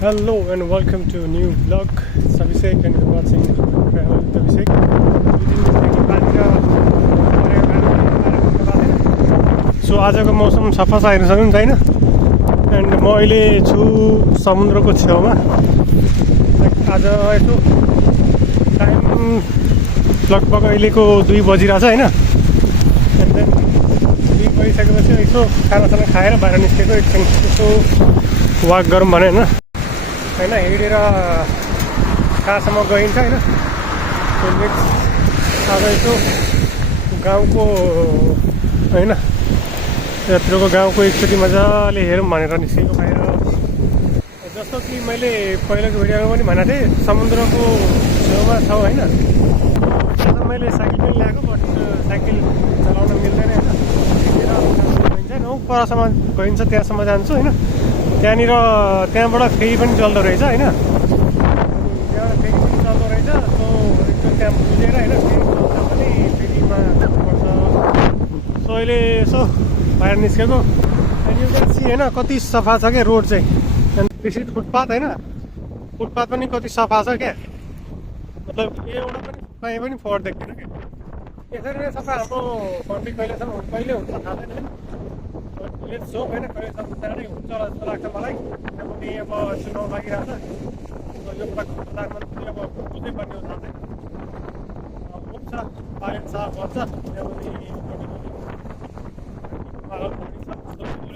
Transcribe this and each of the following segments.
Hello and welcome to a new vlog. It's Abhishek and you're watching Travel with Abhishek. So आजको मौसम सफा छ हेर्न सक्नुहुन्छ हैन एन्ड म अहिले छु समुद्रको छेउमा आज यसो टाइम लगभग अहिलेको 2 बजिरहेछ हैन एन्ड देन 2 बजिसकेपछि यसो खानासाना खाएर बाहिर निस्केको एकछिन यसो वाक गरौँ भने हैन हैन हिँडेर कहाँसम्म गइन्छ हैन आज यसो गाउँको हैन यत्रोको गाउँको एकचोटि मजाले हेरौँ भनेर निस्केको बाहिर जस्तो कि मैले पहिलाको भिडियोमा पनि भनेको थिएँ समुद्रको छेउमा छौँ हैन आज मैले साइकल पनि ल्याएको बट साइकल चलाउन मिल्दैन हैन हिँडेर गइन्छ हैन परसम्म गइन्छ त्यहाँसम्म जान्छु हैन त्यहाँबाट फेरि पनि चल्दो रहेछ हैन त्यहाँबाट फेरि पनि चल्दो रहेछ सो एकचोटि त्यहाँ बुझेर हैन फेरि चल्छ भने फेरिमा जानुपर्छ सो अहिले यसो बाहिर निस्केको एन्ड यु क्यान सी हैन कति सफा छ क्या रोड चाहिँ एन्ड त्यसरी फुटपाथ हैन फुटपाथ पनि कति सफा छ क्या मतलब एउटा पनि कहीँ पनि फोहोर देख्दैन क्या यसरी नै सफा हाम्रो कन्ट्री कहिले हुन्छ थाहा छैन लेट्स होप हैन कहिलेसम्म चाँडै हुन्छ जस्तो लाग्छ मलाई किनभने अब चुनाव लागिरहेछ यो प्रधानमन्त्री अब बुझ्नै पर्ने हो थाहा छैन हुन्छ पालन साफ भन्छ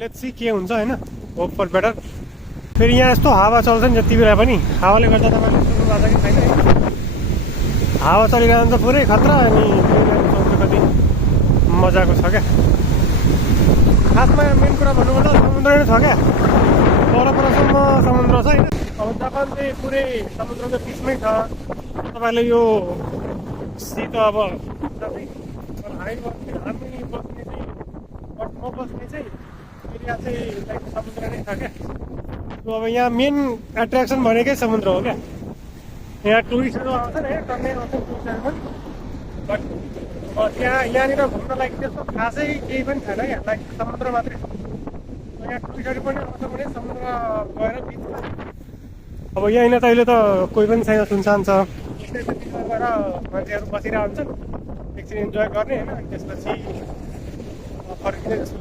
लेट्स सी के हुन्छ हैन होप फर बेटर फेरि यहाँ यस्तो हावा चल्छ नि जति बेला पनि हावाले गर्दा तपाईँले सुन्नु भएको कि छैन हावा चलिरहन्छ पुरै खतरा अनि समुद्र कति मजाको छ क्या खासमा मेन कुरा भन्नुपर्दा समुद्र नै छ क्या परसम्म समुद्र छ हैन अब जापान चाहिँ पुरै समुद्रको बिचमै छ तपाईँले यो सी त अब हामी बस्ने चाहिँ म बस्ने चाहिँ एरिया चाहिँ लाइक समुद्र नै छ क्या अब यहाँ मेन एट्र्याक्सन भनेकै समुद्र हो क्या यहाँ टुरिस्टहरू आउँछन् है टन्नै आउँछन् टुरिस्टहरू पनि बट यहाँनिर घुम्न लागि त्यस्तो खासै केही पनि छैन क्या लाइक समुद्र मात्रै छ यहाँ टुरिस्टहरू पनि आउँछ भने समुद्र गएर बिचमा अब यहाँनिर त अहिले त कोही पनि छैन सुनसान छ त्यस्तै बिचमा गएर मान्छेहरू बसिरहेको हुन्छन् एकछिन इन्जोय गर्ने होइन अनि त्यसपछि फर्किने जस्तो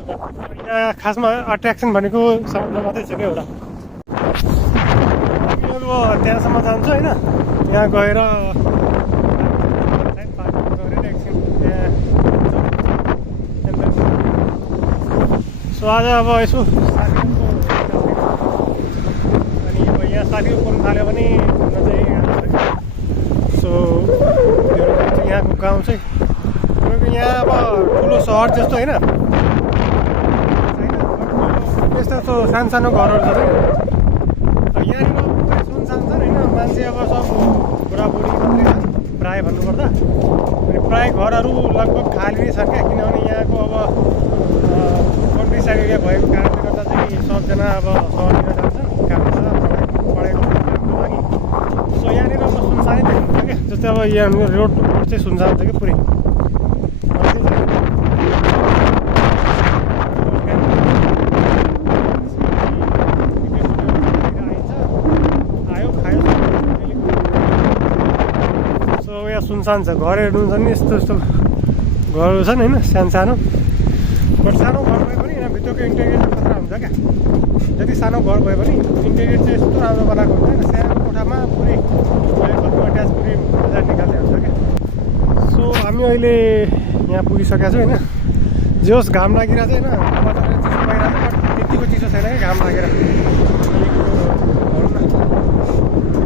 यहाँ खासमा अट्र्याक्सन भनेको समुद्र मात्रै छ क्या एउटा अब त्यहाँसम्म जान्छु होइन त्यहाँ गएर सो आज अब यसो साथीहरूको अनि अब यहाँ साथीहरू पढ्नु थाल्यो भने घुम्न चाहिँ सो यहाँको गाउँ चाहिँ तपाईँको यहाँ अब ठुलो सहर जस्तो होइन यस्तो सानो घरहरू छ यहाँनिर सुनसान छ होइन मान्छे अब सब बुढाबुढी मात्रै छ प्रायः भन्नुपर्दा अनि प्रायः घरहरू लगभग खाली नै छन् क्या किनभने यहाँको अब कन्ट्री साइड एरिया भएको कारणले गर्दा चाहिँ सबजना अब सहरतिर जान्छन् काममा पढाइको कामको लागि सो यहाँनिर अब सुनसानै देख्नुहुन्छ क्या जस्तै अब यहाँ रोड चाहिँ सुनसान छ क्या पुरै सुनसान छ घरहरू हुन्छन् नि यस्तो घरहरू छन् होइन सानो बट सानो घर भए पनि यहाँ भित्रको इन्टेरियर चाहिँ खतरा हुन्छ क्या जति सानो घर भए पनि इन्टेरियर चाहिँ यस्तो राम्रो बनाएको हुन्छ होइन सानो कोठामा पुरै घरको अट्याच पुरै मजा निकाल्ने हुन्छ क्या सो हामी अहिले यहाँ पुगिसकेका छौँ होइन जे होस् घाम लागिरहेको छ होइन मजाले चिसो भइरहेको छ बट त्यतिको चिसो छैन क्या घाम लागेर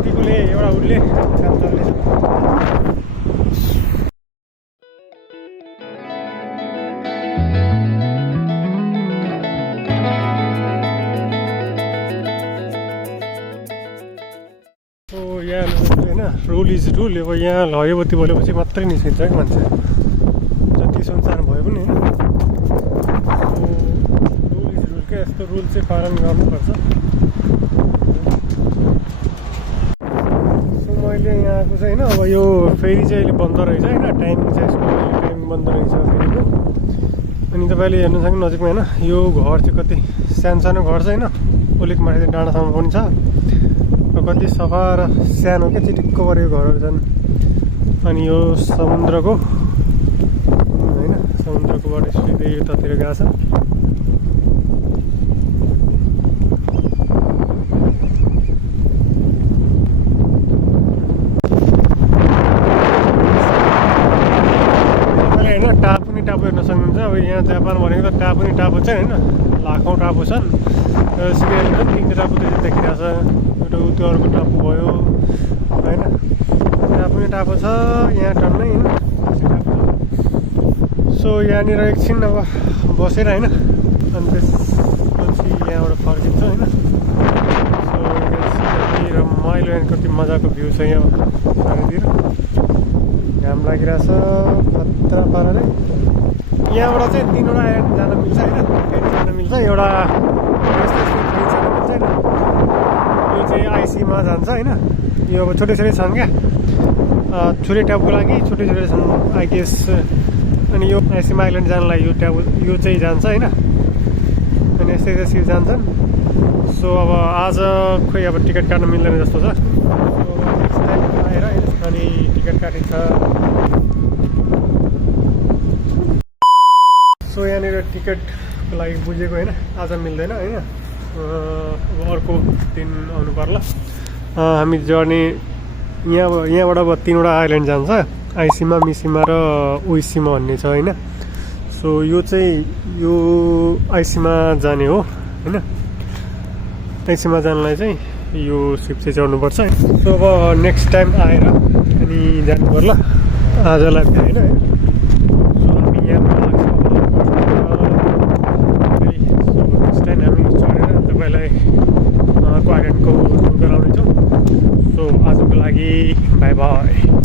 त्यतिकोले एउटा उसले काम चल्दैछ रुल इज रुल अब यहाँ लयो बत्ती बोलेपछि मात्रै निस्किन्छ क्या मान्छे जति सुनसान भयो पनि होइन रुल इज रुल क्या यस्तो रुल चाहिँ पालन गर्नुपर्छ सो मैले यहाँको चाहिँ होइन अब यो फेरि चाहिँ अहिले बन्द रहेछ होइन टाइमिङ चाहिँ यसको टाइमिङ बन्द रहेछ फेरिको अनि तपाईँले हेर्नु सक्नु नजिकमा होइन यो घर चाहिँ कति सानो घर छ होइन अलिक माथि डाँडासम्म पनि छ कति सफा र सानो क्या चिटिक्क परेको घरहरू छन्। अनि यो समुद्रको होइन समुद्रकोबाट सिधै यतातिर गएको छ। होइन टापु नि टापु हेर्न सक्नुहुन्छ। अब यहाँ जापान भनेको त टापु नि टापु छ होइन, लाखौँ टापु छन्। सिकाइ तिनवटा टापु त देखिरहेको छ। एउटा त्यो अर्को टापु भयो होइन, टापु नि टापु छ यहाँ टन्नै होइन। सो यहाँनिर एकछिन अब बसेर होइन अनि त्यसपछि यहाँबाट फर्किन्छ होइन। सो रमाइलो यहाँ कति मजाको भ्यू छ यहाँ चारैतिर, घाम लागिरहेछ खतरा पाराले। यहाँबाट चाहिँ 3वटा आइल्यान्ड जान मिल्छ होइन, फेरि जान मिल्छ। एउटा यस्तो जान मिल्छ होइन, यो चाहिँ आइसीमा जान्छ होइन। यो अब छोटे छोटे छन् क्या, छुरे टापुको लागि छोटे छोटे छन् आई गेस। अनि यो आइसीमा आइल्यान्ड जानलाई यो टापु यो चाहिँ जान्छ होइन। अनि यस्तै यस्तै जान्छन्। सो अब आज खोइ अब टिकट काट्न मिल्दैन जस्तो छ। सो नेक्स्ट टाइम आएर अनि टिकट काटिन्छ। सो यहाँनिर टिकटको लागि बुझेको होइन, आज मिल्दैन होइन, अब अर्को दिन आउनु पर्ला। हामी जर्नी यहाँबाट अब 3वटा आइल्यान्ड जान्छ, आइसीमा, मिसीमा र उइसीमा भन्ने छ होइन। सो यो चाहिँ यो आइसीमा जाने हो होइन। आइसीमा जानलाई चाहिँ यो सिप चाहिँ चढ्नुपर्छ। सो अब नेक्स्ट टाइम आएर अनि जानु पर्ला, आजलाई भ्याएन है। सो हामी यहाँ नेक्स्ट टाइम हामी चढेर तपाईँलाई अर्को आइल्यान्डको गराउनेछौँ। सो आजको लागि बाई बाई।